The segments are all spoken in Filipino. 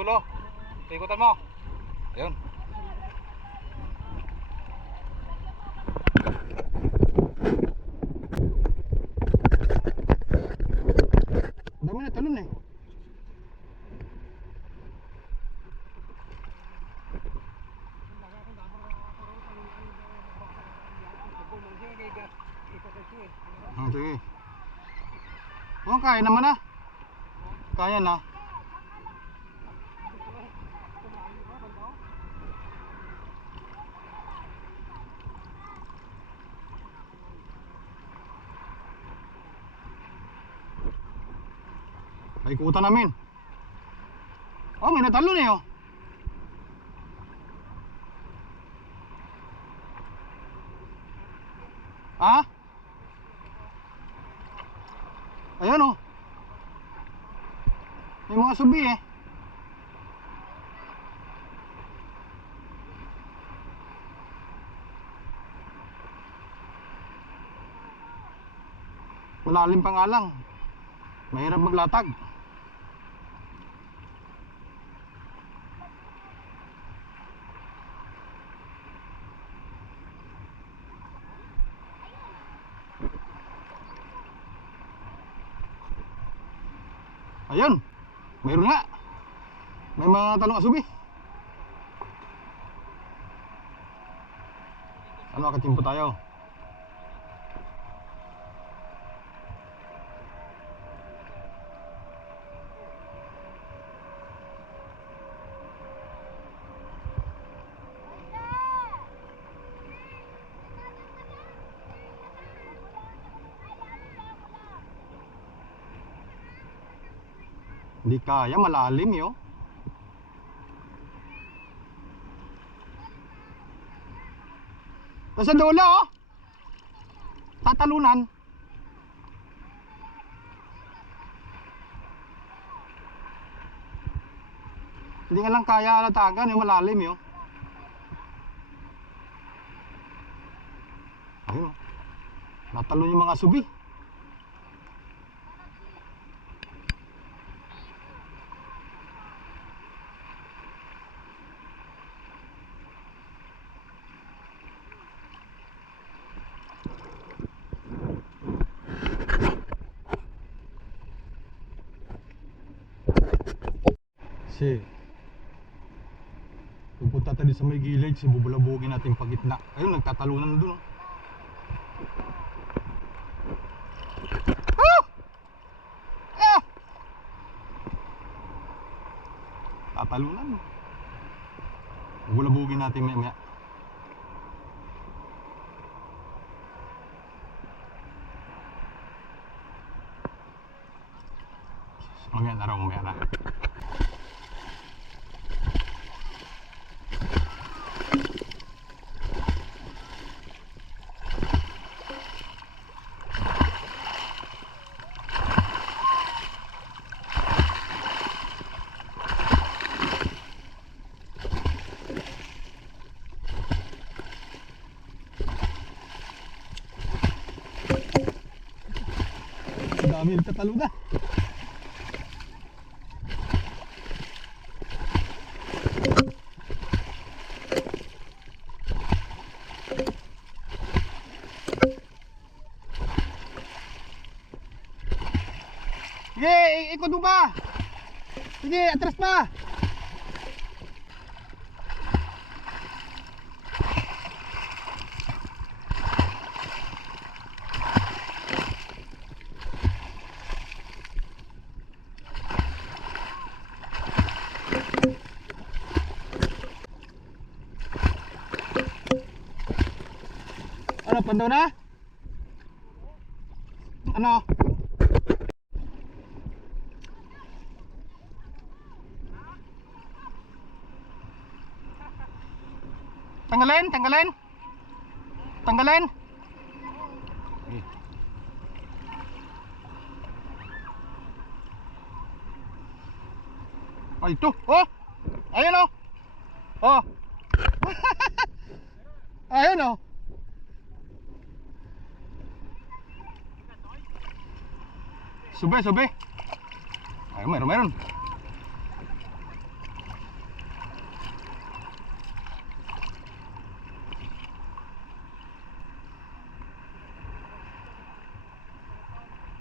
dulo. Ikutan mo. Ayun. Dami na talon eh. Ah, sige. Oh, kaya naman na. Kaya na. Paikutan namin. Oh, may natalon eh oh. Ha? Ayan oh. May mga subi eh. Malalim pa nga lang. Mahirap maglatag. Ayun. Mayroon nga. May mga talong asubi. Ano makatimpo tayo? Hindi kaya, malalim yo. Nasa dulo oh. Tatalunan. Hindi nga lang kaya alatagan yung malalim yo. Ayun oh. Natalon yung mga subi. Kasi pupunta tayo sa may gilid, si bubulabugin natin pagitna. Ayun, nagtatalunan doon. Oh. Ah! Ah! Tatalunan. Bubulabugin natin may maya. Mamaya na raw, mamaya dami nagtatalunan. Sige, ikot mo pa. Sige, atras pa. Ano, pandaw na? Ano? Tanggalin, tanggalin. Tanggalin. Ay, ito. Oh! Ayun oh! Oh! Ayun oh! Sube, sube. Ay, meron, meron.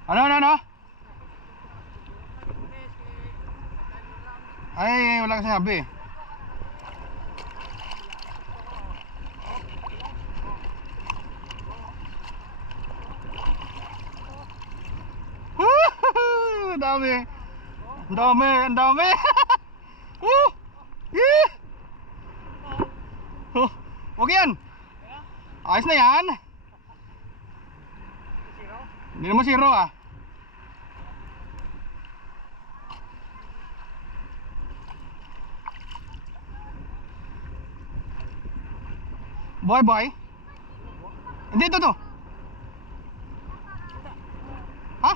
Ano, ano, ano? Ay, wala kasi sabi. Ang dami. Ang dami, ang dami. Woo! Yeah! Oh, okay yan. Ayos na yan. Hindi naman zero ah. Boy, boy. Hindi, ito to. Ha?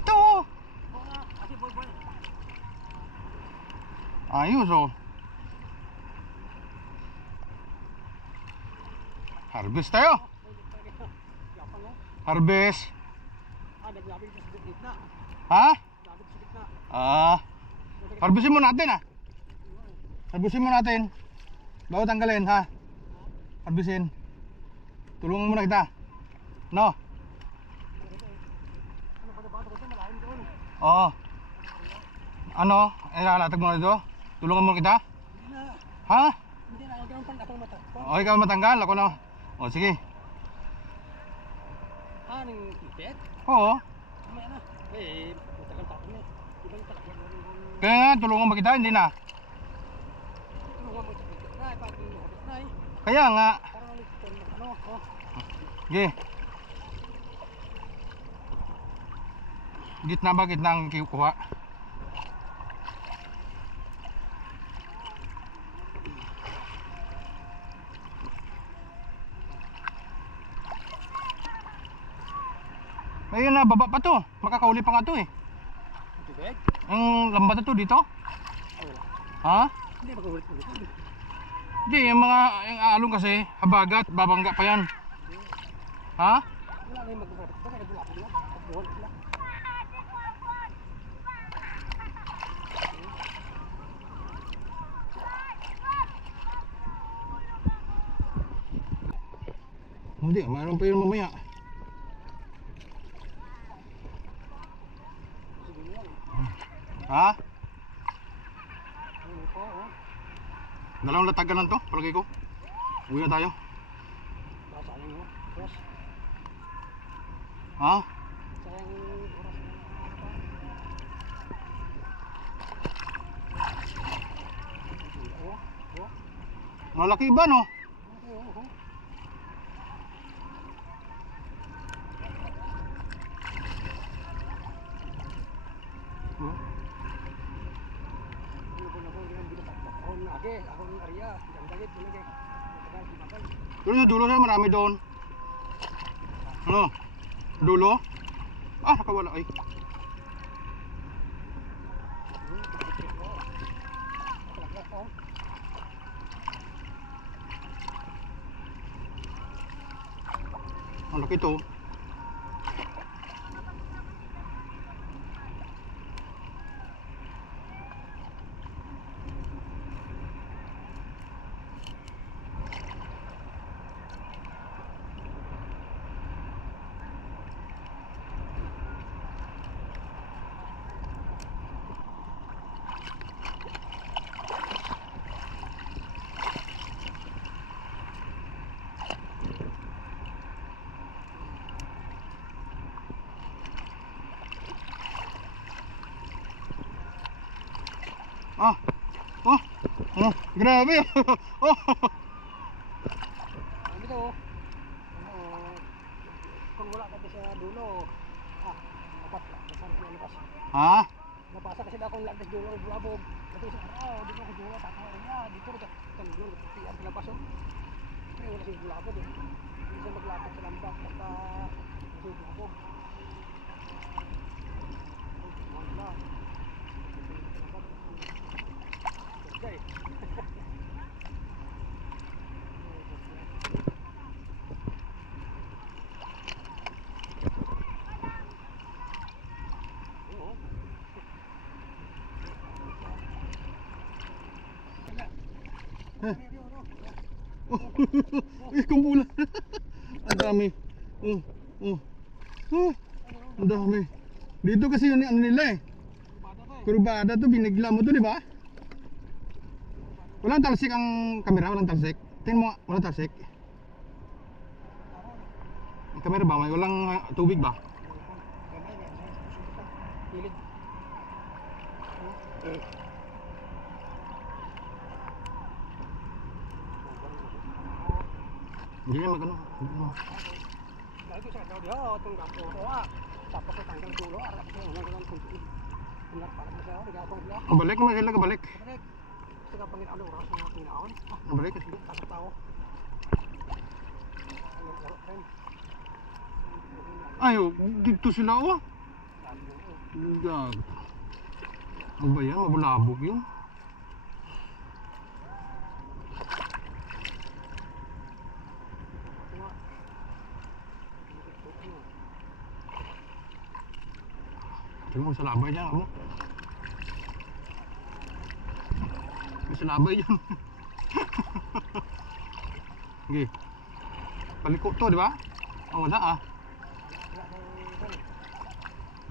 Ito. oh. Ayos oh. Harvest tayo. Harvest. Ha? Ah. Harvestin mo natin ah. Harvestin mo natin. Bago tanggalin ha. Harvestin. Tulungan mo na kita. No. Oo. Ano? Eh, lalatag mo na dito? Tulungan mo kita? Ha? O, ikaw matanggal. Ako na. O, sige. Ah, nang tiket? Oo. Mamaya na. Eh, puta kang tapon eh. Ibang kung Kaya nga, tulungan mo kita. Hindi na. tulungan mo sa tiket na. Pag inubos na eh. Kaya nga. Parang ito ng ano. Oh. Sige. Gitna ba? Gitna ang kuha? Ayun na, baba pa to. Makakauli pa nga to eh. Tubig? Ang lambat na to dito. Wala. Ha? Hindi mag-ulit-ulit. Hindi, yung mga yung alon kasi, habagat, babangga pa yan. Ha? Wala na yung. Baka nagulapin lang. Pagbuhon sila. Hindi, mayroon pa yun mamaya. Sige yan. Ha? Dalawang latagan lang to, palagay ko. Uwi na tayo. Sayang. Oras. Ha? Sayang oras na. Malaki ba no? Oh, oh. Hmm? Ano po na po, yan, binataktak. Ako ng age, ako ng area. Ang galit, ang galit. Matagal, matagal. Doon sa dulo sa marami doon. Ano? Dulo? Ah, nakawala. Ay. Ang laki to. Ah. Oh. Oh, grabe. oh. Ano ito? Ano, kung wala ka sa dulo, ah, dapat dapat lang lapas. Ha? Napasa kasi na akong lagdas dulo, bulabog. Ito sa araw, dito ako dulo, tatawa niya, dito rin, ito dulo, tiyan sa labas, oh. Pero wala si bulabog eh. Hindi siya maglapit sa lambak, basta kasi bulabog. Oh, wala. Uy, kumpulan. Ang dami. Oh, oh. Oh, ang dami. Dito kasi yun ano nila eh. Kurbada to, binigla mo to, di ba? Walang talsik ang kamera, walang talsik. Tingnan mo, walang talsik. Ang kamera ba, may walang ah, tubig ba? Pilid. Hindi na magano. hindi na. Lagi sa daw dia tung gampo to ah. Tapos ko tanggal dulo arap ko nang nang kunti. Benar para mo sa dia tong dia. Ang balik naman sila, kabalik. Balik. Saka pangit ano oras na pinaon. Ah, Ang balik. kasap tao. Ayo, dito sila oh. Dag. Ano ba? Mabulabog yun. Tingnan mo sa labay dyan, ano? May sa labay dyan. Sige. Paliko to, di ba? Oh, wala ah.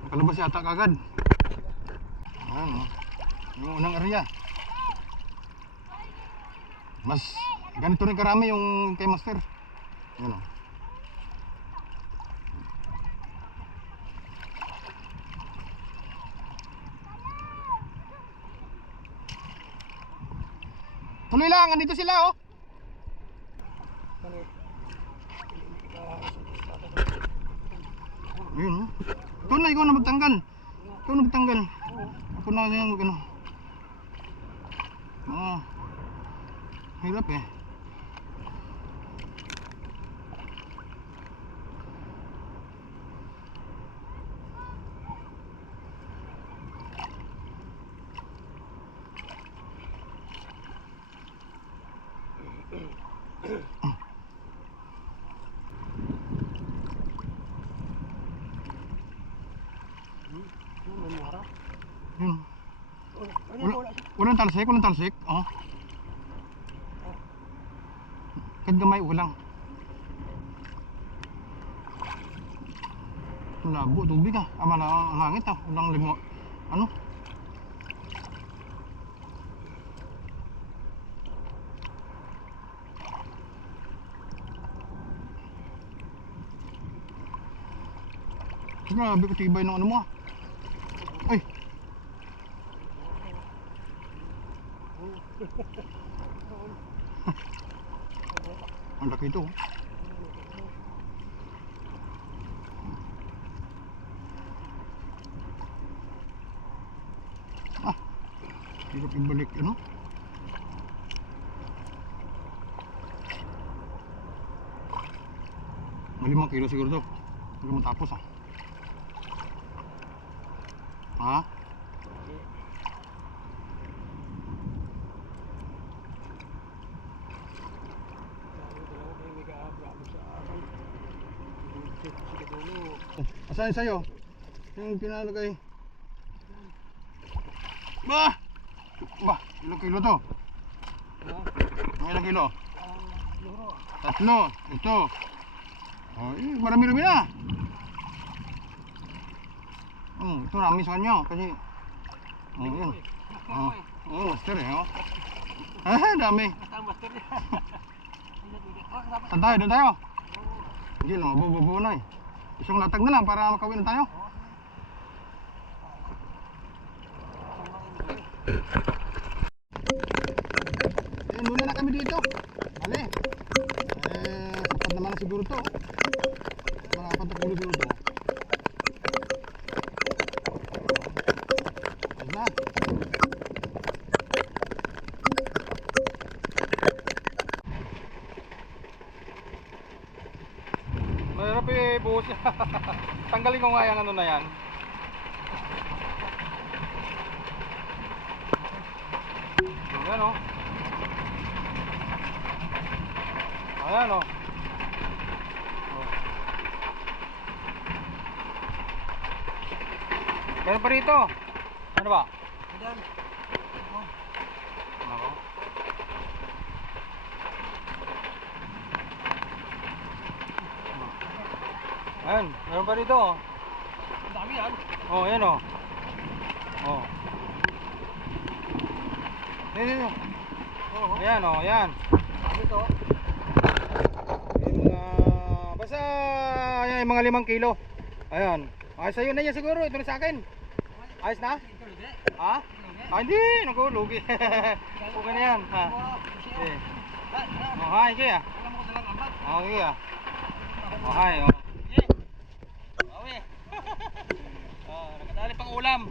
Nakalabas yata kagad. Ayan, oh. Yung unang area. Mas ganito rin karami yung kay Master. Ayan, Tuloy lang, andito sila oh. Ayun oh. Ikaw na, ikaw na magtanggal. Ikaw na magtanggal. Ako na yan, ano. Oo. Hirap eh. Yun. Wala, walang talsik, walang talsik. Oh. Kahit gamay, walang. Ang Labo, tubig ah. Ama na ang langit ah. Walang limo. Ano? Grabe ko tibay ng ano mo ah. Ay, ang laki ito. oh. Ah, hirap ibalik, ano? Malimang kilo siguro to. Hindi matapos ah. Ha? Asan sa'yo? Yung pinalagay. Ba! Ba, ilang kilo to? Mga ilang kilo? Tatlo. Ito. Oh, eh, marami-rami na. Hmm, ito rami sa kanya kasi Oh, yun. Oh, oh, master eh, oh. Ah, dami. Saan tayo? Doon tayo? Hindi lang, mabubuo na eh. Isang latag na lang para makawin na tayo. Eh, muna na kami dito. Bale. Eh, sapat naman na siguro to. Mga apat na kulo siguro to. Ayun na. Mahirap eh, buhos Tanggalin ko nga yung ano na yan. Ayan o. Ayan o. Meron pa rito. Ano ba? Ano? Ayan, meron pa dito oh. Ang dami yan. Oh, ayan oh. Oh. Ayan, ayan, oh. Oo. Ayan oh, ayan. Dami to. Yung mga, basta, ayan, mga limang kilo. Ayan. Ayos sa'yo na yan siguro, ito na sa akin. Ayos na? Ha? Ah, hindi, naku, lugi. okay na yan, ha? Eh. Ay? Oh, hi, kaya. Alam mo ko dalang ambat. Oh, kaya. Oh, hi, oh. Dali pang ulam.